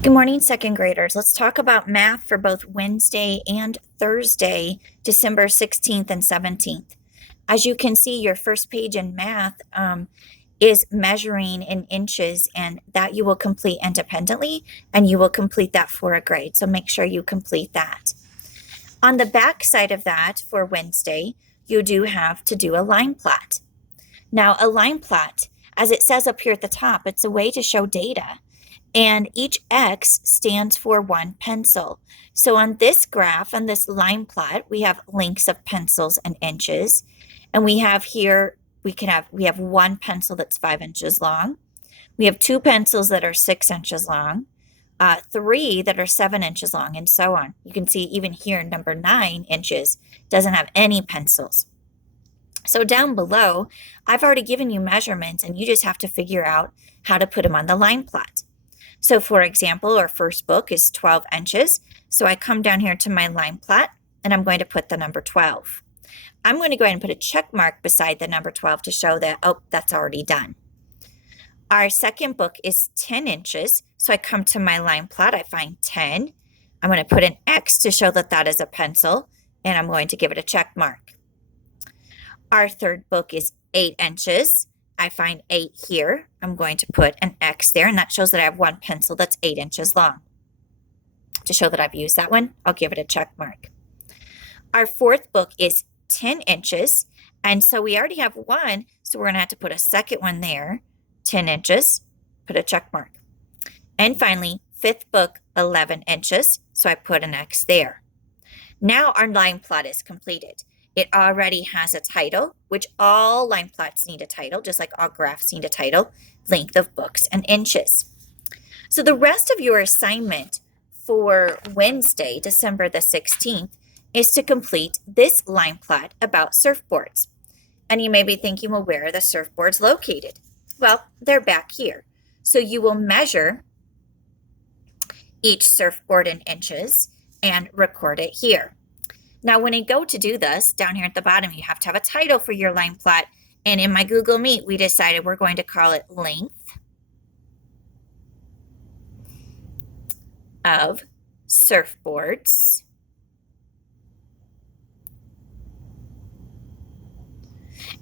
Good morning, second graders. Let's talk about math for both Wednesday and Thursday, December 16th and 17th. As you can see, your first page in math is measuring in inches, and that you will complete independently, and you will complete that for a grade. So make sure you complete that. On the back side of that for Wednesday, you do have to do a line plot. Now, a line plot, as it says up here at the top, it's a way to show data. And each X stands for one pencil. So on this graph, on this line plot, we have lengths of pencils and inches. And we have here, we have one pencil that's 5 inches long. We have two pencils that are 6 inches long, three that are 7 inches long, and so on. You can see even here, number 9 inches doesn't have any pencils. So down below, I've already given you measurements, and you just have to figure out how to put them on the line plot. So for example, our first book is 12 inches. So I come down here to my line plot, and I'm going to put the number 12. I'm going to go ahead and put a check mark beside the number 12 to show that, oh, that's already done. Our second book is 10 inches. So I come to my line plot, I find 10. I'm going to put an X to show that that is a pencil, and I'm going to give it a check mark. Our third book is 8 inches. I find 8 here. I'm going to put an X there, and that shows that I have one pencil that's 8 inches long. To show that I've used that one, I'll give it a check mark. Our fourth book is 10 inches, and so we already have one, so we're going to have to put a second one there, 10 inches, put a check mark. And finally, fifth book, 11 inches, so I put an X there. Now our line plot is completed. It already has a title, which all line plots need a title, just like all graphs need a title, length of books and inches. So the rest of your assignment for Wednesday, December the 16th, is to complete this line plot about surfboards. And you may be thinking, well, where are the surfboards located? Well, they're back here. So you will measure each surfboard in inches and record it here. Now, when you go to do this, down here at the bottom, you have to have a title for your line plot. And in my Google Meet, we decided we're going to call it length of surfboards.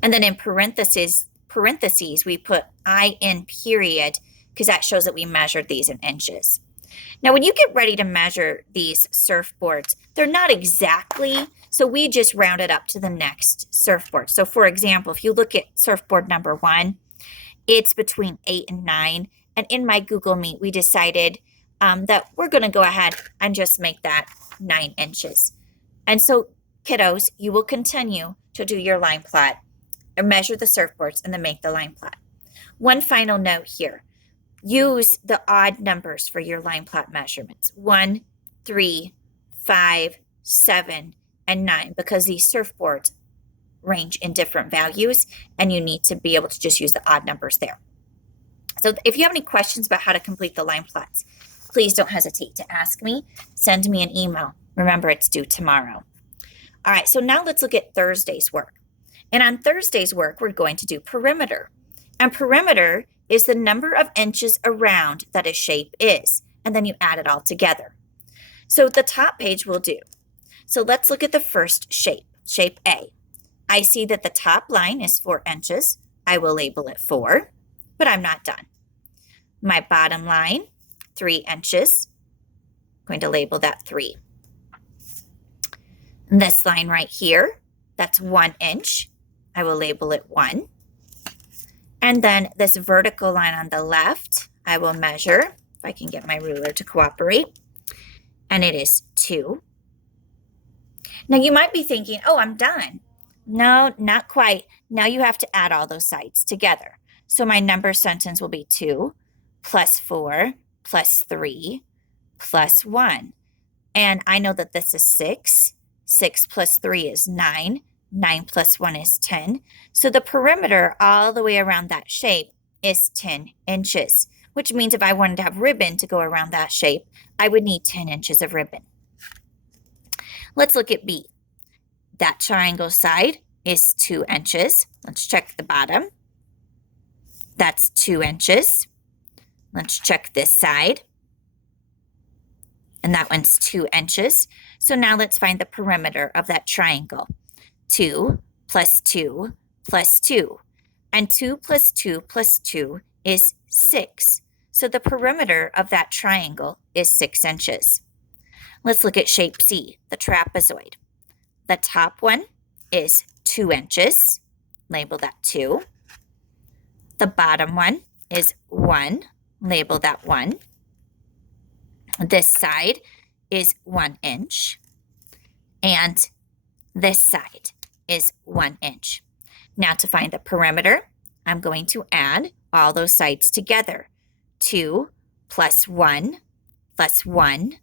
And then in parentheses, we put IN period, because that shows that we measured these in inches. Now, when you get ready to measure these surfboards, they're not exactly, so we just round it up to the next surfboard. So for example, if you look at surfboard number 1, it's between 8 and 9. And in my Google Meet, we decided that we're going to go ahead and just make that 9 inches. And so, kiddos, you will continue to do your line plot or measure the surfboards and then make the line plot. One final note here. Use the odd numbers for your line plot measurements, 1, 3, 5, 7, and 9, because these surfboards range in different values, and you need to be able to just use the odd numbers there. So if you have any questions about how to complete the line plots, please don't hesitate to ask me. Send me an email. Remember, it's due tomorrow. All right, so now let's look at Thursday's work. And on Thursday's work, we're going to do perimeter. And perimeter is the number of inches around that a shape is, and then you add it all together. So the top page will do. So let's look at the first shape, shape A. I see that the top line is 4 inches. I will label it 4, but I'm not done. My bottom line, 3 inches. I'm going to label that 3. And this line right here, that's 1 inch. I will label it 1. And then this vertical line on the left, I will measure, if I can get my ruler to cooperate, and it is 2. Now you might be thinking, oh, I'm done. No, not quite. Now you have to add all those sides together. So my number sentence will be 2 plus 4 plus 3 plus 1. And I know that this is 6. 6 plus 3 is 9. 9 plus 1 is 10. So the perimeter all the way around that shape is 10 inches, which means if I wanted to have ribbon to go around that shape, I would need 10 inches of ribbon. Let's look at B. That triangle side is 2 inches. Let's check the bottom. That's 2 inches. Let's check this side. and that one's 2 inches. So now let's find the perimeter of that triangle. 2 plus 2 plus 2. And 2 plus 2 plus 2 is 6. So the perimeter of that triangle is 6 inches. Let's look at shape C, the trapezoid. The top one is 2 inches. Label that 2. The bottom one is 1. Label that 1. This side is 1 inch. And this side is 1 inch. Now to find the perimeter, I'm going to add all those sides together. 2 plus 1 plus 1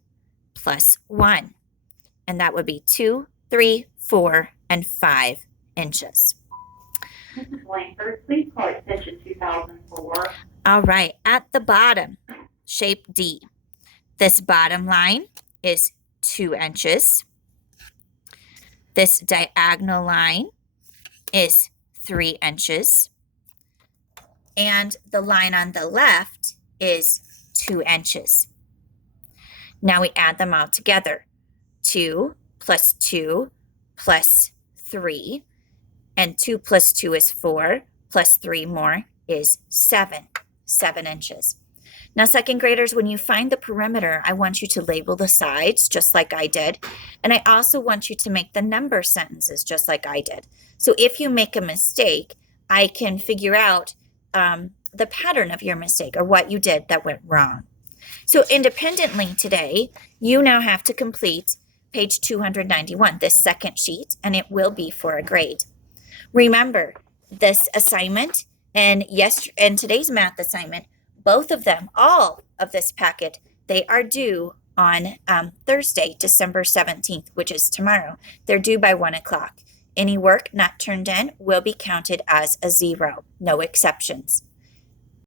plus 1. And that would be 2, 3, 4, and 5 inches. Mrs. Langford, please call extension 2004. All right, at the bottom, shape D. This bottom line is 2 inches. This diagonal line is 3 inches. And the line on the left is 2 inches. Now we add them all together. 2 plus 2 plus 3. And 2 plus 2 is 4, plus 3 more is 7 inches. Now, second graders, when you find the perimeter, I want you to label the sides just like I did. And I also want you to make the number sentences just like I did. So if you make a mistake, I can figure out the pattern of your mistake or what you did that went wrong. So independently today, you now have to complete page 291, this second sheet, and it will be for a grade. Remember, this assignment and today's math assignment, both of them, all of this packet, they are due on Thursday, December 17th, which is tomorrow. They're due by 1 o'clock. Any work not turned in will be counted as a 0, no exceptions.